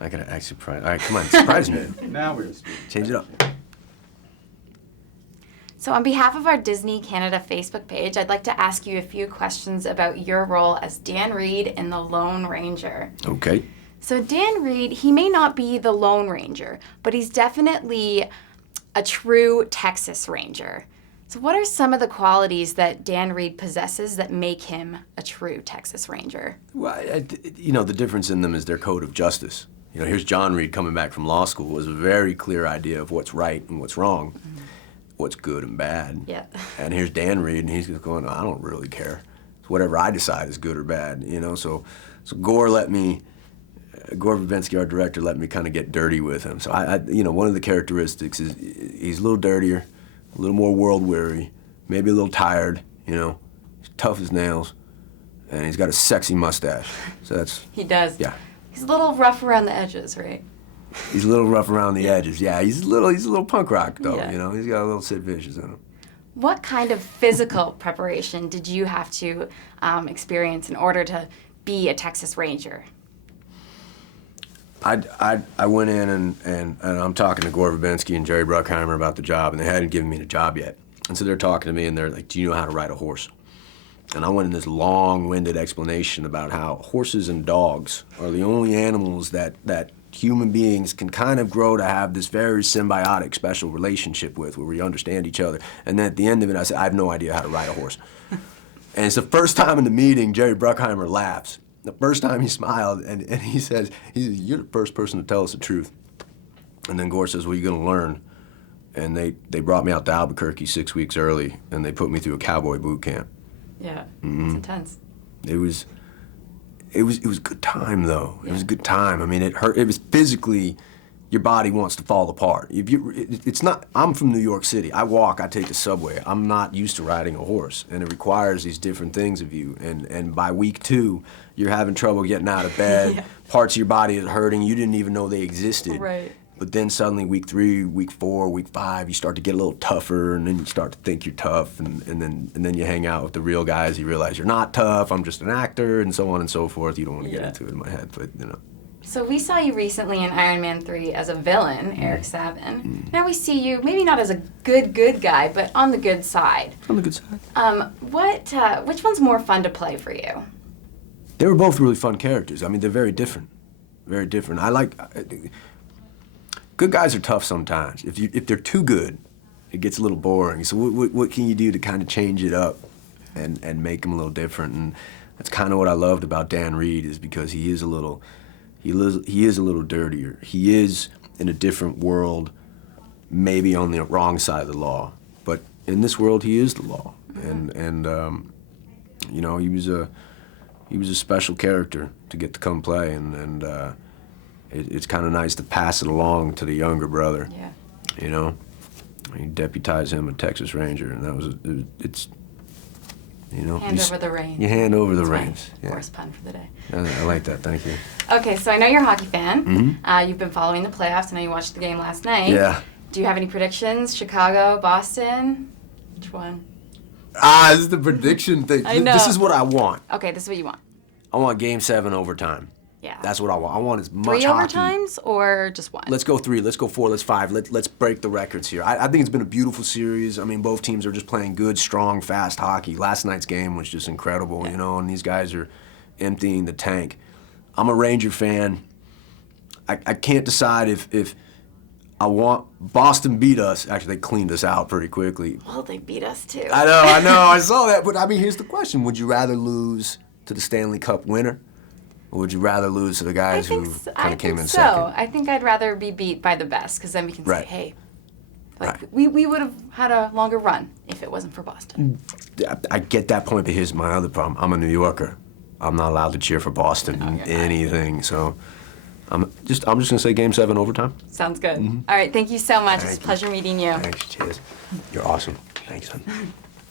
I gotta act surprised. All right, come on, surprise me. Now we're speaking. Change it up. So on behalf of our Disney Canada Facebook page, I'd like to ask you a few questions about your role as Dan Reid in The Lone Ranger. Okay. So Dan Reid, he may not be the Lone Ranger, but he's definitely a true Texas Ranger. So what are some of the qualities that Dan Reid possesses that make him a true Texas Ranger? Well, the difference in them is their code of justice. Here's John Reid coming back from law school with a very clear idea of what's right and what's wrong. What's good and bad. Yeah. And here's Dan Reid, and he's just going, I don't really care. It's whatever I decide is good or bad, So Gore Verbinski, our director, let me kind of get dirty with him. So one of the characteristics is he's a little dirtier, a little more world weary, maybe a little tired, He's tough as nails, and he's got a sexy mustache. So that's. He does. Yeah. He's a little rough around the edges, right? He's a little rough around the edges. Yeah, he's a little punk rock though. Yeah. He's got a little Sid Vicious in him. What kind of physical preparation did you have to experience in order to be a Texas Ranger? I went in and I'm talking to Gore Verbinski and Jerry Bruckheimer about the job, and they hadn't given me the job yet. And so they're talking to me, and they're like, "Do you know how to ride a horse?" And I went in this long-winded explanation about how horses and dogs are the only animals that human beings can kind of grow to have this very symbiotic, special relationship with, where we understand each other. And then at the end of it, I said, I have no idea how to ride a horse. And it's the first time in the meeting Jerry Bruckheimer laughs. The first time he smiled, and he says, you're the first person to tell us the truth. And then Gore says, well, you're gonna learn. And they brought me out to Albuquerque 6 weeks early, and they put me through a cowboy boot camp. Yeah, It's intense. It was a good time though. It was a good time. I mean, it hurt. It was physically, your body wants to fall apart. It's not. I'm from New York City. I walk. I take the subway. I'm not used to riding a horse, and it requires these different things of you. And by week 2, you're having trouble getting out of bed. Yeah. Parts of your body are hurting. You didn't even know they existed. Right. But then suddenly week 3, week 4, week 5, you start to get a little tougher, and then you start to think you're tough, and then you hang out with the real guys. You realize you're not tough. I'm just an actor, and so on and so forth. You don't want to get into it in my head, but So we saw you recently in Iron Man 3 as a villain, Eric Savin. Now we see you maybe not as a good guy, but on the good side. On the good side. Which one's more fun to play for you? They were both really fun characters. I mean, they're very different. Very different. Good guys are tough sometimes. If they're too good, it gets a little boring. So what can you do to kind of change it up and make them a little different? And that's kind of what I loved about Dan Reid, is because he is a little dirtier. He is in a different world, maybe on the wrong side of the law, but in this world he is the law. And he was a special character to get to come play, and it's kind of nice to pass it along to the younger brother. Yeah. He deputized him a Texas Ranger, and it's. Hand over the reins. You hand over the That's reins. my worst pun for the day. I like that. Thank you. Okay, so I know you're a hockey fan. You've been following the playoffs. I know you watched the game last night. Yeah. Do you have any predictions? Chicago, Boston? Which one? This is the prediction thing. I know. This is what I want. Okay, this is what you want. I want Game 7 overtime. Yeah. That's what I want. I want as much 3 hockey. overtimes or just 1? Let's go 3. Let's go 4. Let's 5. Let's break the records here. I think it's been a beautiful series. I mean, both teams are just playing good, strong, fast hockey. Last night's game was just incredible, and these guys are emptying the tank. I'm a Ranger fan. I can't decide if I want Boston beat us. Actually, they cleaned us out pretty quickly. Well, they beat us too. I know. I saw that. But I mean, here's the question: would you rather lose to the Stanley Cup winner, or would you rather lose to the guys who kind of came in second? I think I'd rather be beat by the best, because then we can say, hey, Right. we would have had a longer run if it wasn't for Boston. I get that point, but here's my other problem. I'm a New Yorker. I'm not allowed to cheer for Boston in anything. So I'm just gonna say Game 7 overtime. Sounds good. All right, thank you so much. It's a pleasure meeting you. Thanks. Cheers. You're awesome. Thanks, son.